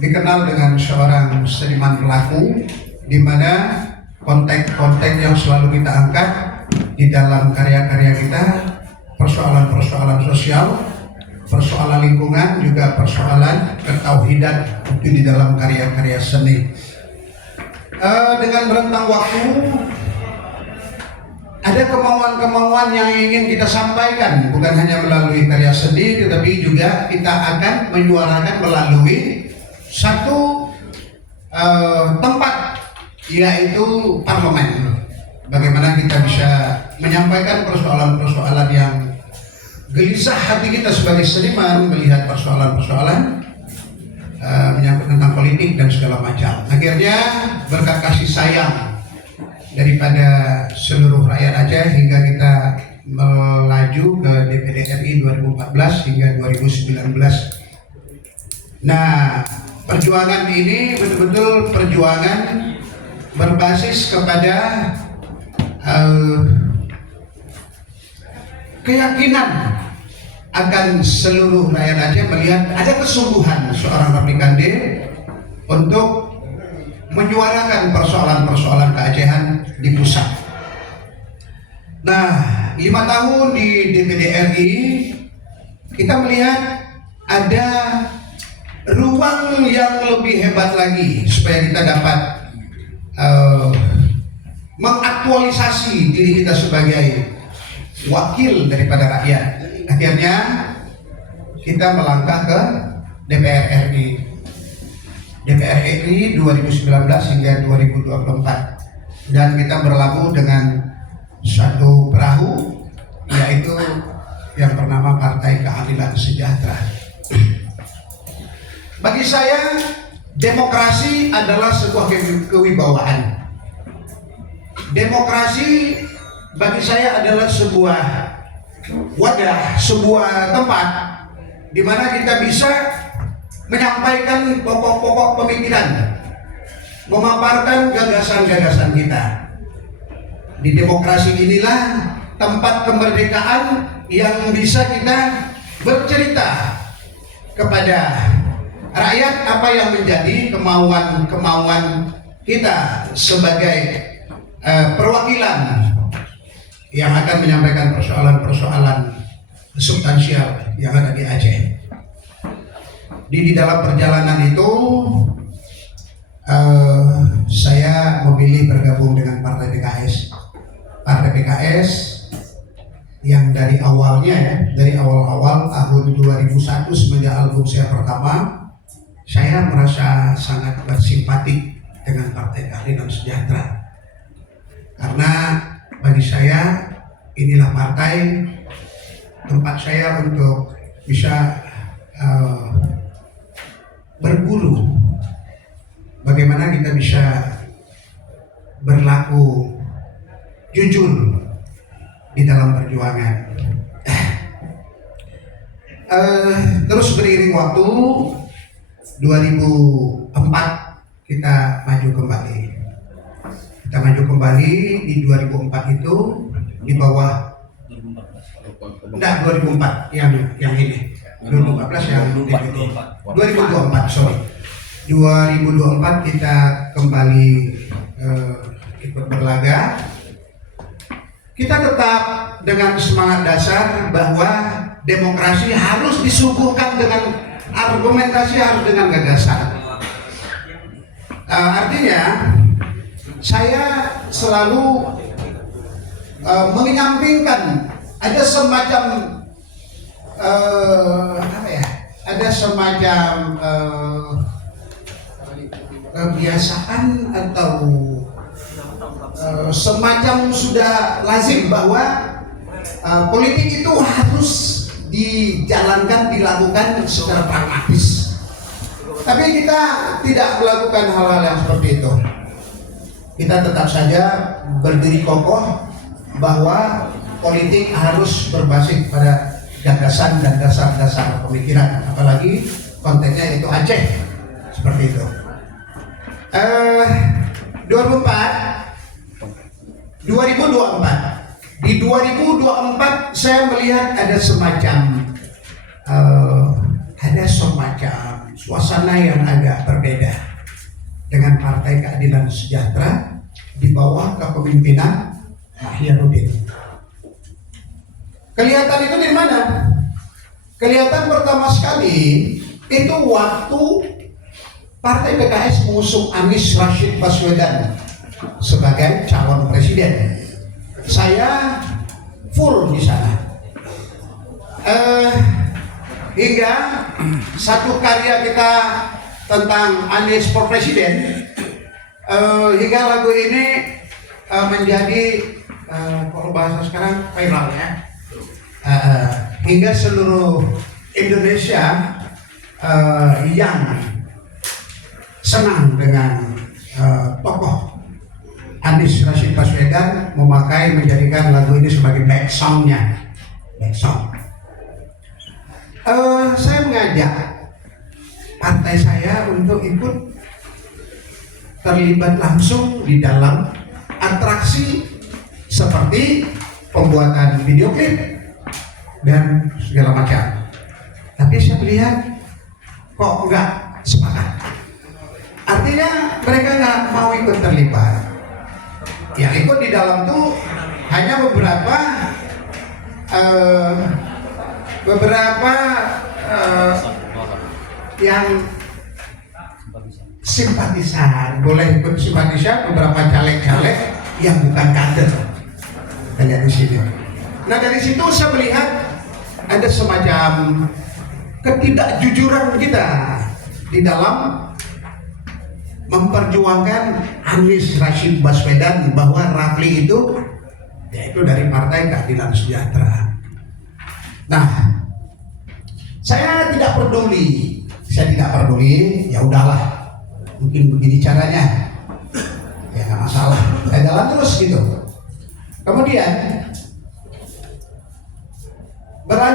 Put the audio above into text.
Dikenal dengan seorang seniman pelaku, di mana konten-konten yang selalu kita angkat di dalam karya-karya kita, persoalan-persoalan sosial, persoalan lingkungan, juga persoalan ketauhidan itu di dalam karya-karya seni. Dengan rentang waktu, ada kemauan-kemauan yang ingin kita sampaikan, bukan hanya melalui karya seni, tetapi juga kita akan menyuarakan melalui satu tempat, yaitu parlemen. Bagaimana kita bisa menyampaikan persoalan-persoalan yang gelisah hati kita sebagai seniman, melihat persoalan-persoalan menyangkut tentang politik dan segala macam. Akhirnya berkat kasih sayang daripada seluruh rakyat Aceh, hingga kita melaju ke DPD RI 2014 hingga 2019. Nah, perjuangan ini betul-betul perjuangan berbasis kepada keyakinan akan seluruh rakyat Aceh melihat ada kesungguhan seorang Rafiq Kande untuk menyuarakan persoalan-persoalan keacehan di pusat. Nah, 5 tahun di DPD RI, kita melihat ada ruang yang lebih hebat lagi supaya kita dapat mengaktualisasi diri kita sebagai wakil daripada rakyat. Akhirnya kita melangkah ke DPR RI. DPR RI 2019 hingga 2024, dan kita berlabuh dengan satu perahu, yaitu yang bernama Partai Keadilan Sejahtera. Bagi saya, demokrasi adalah sebuah kewibawaan. Demokrasi bagi saya adalah sebuah wadah, sebuah tempat di mana kita bisa menyampaikan pokok-pokok pemikiran, memaparkan gagasan-gagasan kita. Di demokrasi inilah tempat kemerdekaan yang bisa kita bercerita kepada rakyat apa yang menjadi kemauan-kemauan kita sebagai perwakilan yang akan menyampaikan persoalan-persoalan substansial yang ada di Aceh. Di dalam perjalanan itu saya memilih bergabung dengan Partai PKS. Partai PKS yang dari awalnya dari awal-awal tahun 2001 semenjak album saya pertama, saya merasa sangat bersimpati dengan Partai Keadilan Sejahtera. Karena bagi saya inilah partai tempat saya untuk bisa berburu bagaimana kita bisa berlaku jujur di dalam perjuangan. Terus beriring waktu, 2004 kita maju kembali. Kita maju kembali di 2004 itu di bawah 2004 yang ini. 2014 yang 2024 sorry. 2024 kita kembali ikut berlaga. Kita tetap dengan semangat dasar bahwa demokrasi harus disuguhkan dengan argumentasi, harus dengan gagasan. Artinya saya selalu menyampingkan ada semacam ada semacam kebiasaan atau semacam sudah lazim bahwa politik itu harus dijalankan, dilakukan secara pragmatis. Tapi kita tidak melakukan hal-hal yang seperti itu. Kita tetap saja berdiri kokoh bahwa politik harus berbasis pada gagasan dan dasar-dasar pemikiran, apalagi kontennya itu Aceh seperti itu. 2024 di 2024 saya melihat ada semacam suasana yang agak berbeda dengan Partai Keadilan Sejahtera di bawah kepemimpinan Mahyarudin. Kelihatan itu di mana? Kelihatan pertama sekali itu waktu Partai PKS mengusung Anies Rashid Baswedan sebagai calon presiden. Saya full di sana. Hingga satu karya kita tentang Anies for Presiden, hingga lagu ini menjadi kalau bahasa sekarang viral ya, hingga seluruh Indonesia yang senang dengan tokoh Anies Rashid Baswedan menjadikan lagu ini sebagai back sound-nya. Saya mengajak partai saya untuk ikut terlibat langsung di dalam atraksi seperti pembuatan video klip dan segala macam. Tapi saya melihat kok enggak sepakat. Artinya mereka nggak mau ikut terlibat. Yang ikut di dalam tuh hanya beberapa yang simpatisan, boleh ikut simpatisan, beberapa caleg-caleg yang bukan kader. Kita lihat di sini. Nah dari situ saya melihat ada semacam ketidakjujuran kita di dalam memperjuangkan Anies Rashid Baswedan bahwa Rafli itu yaitu dari Partai Keadilan Sejahtera. Nah, saya tidak peduli, ya udahlah, mungkin begini caranya, ya nggak masalah, saya jalan terus gitu. Kemudian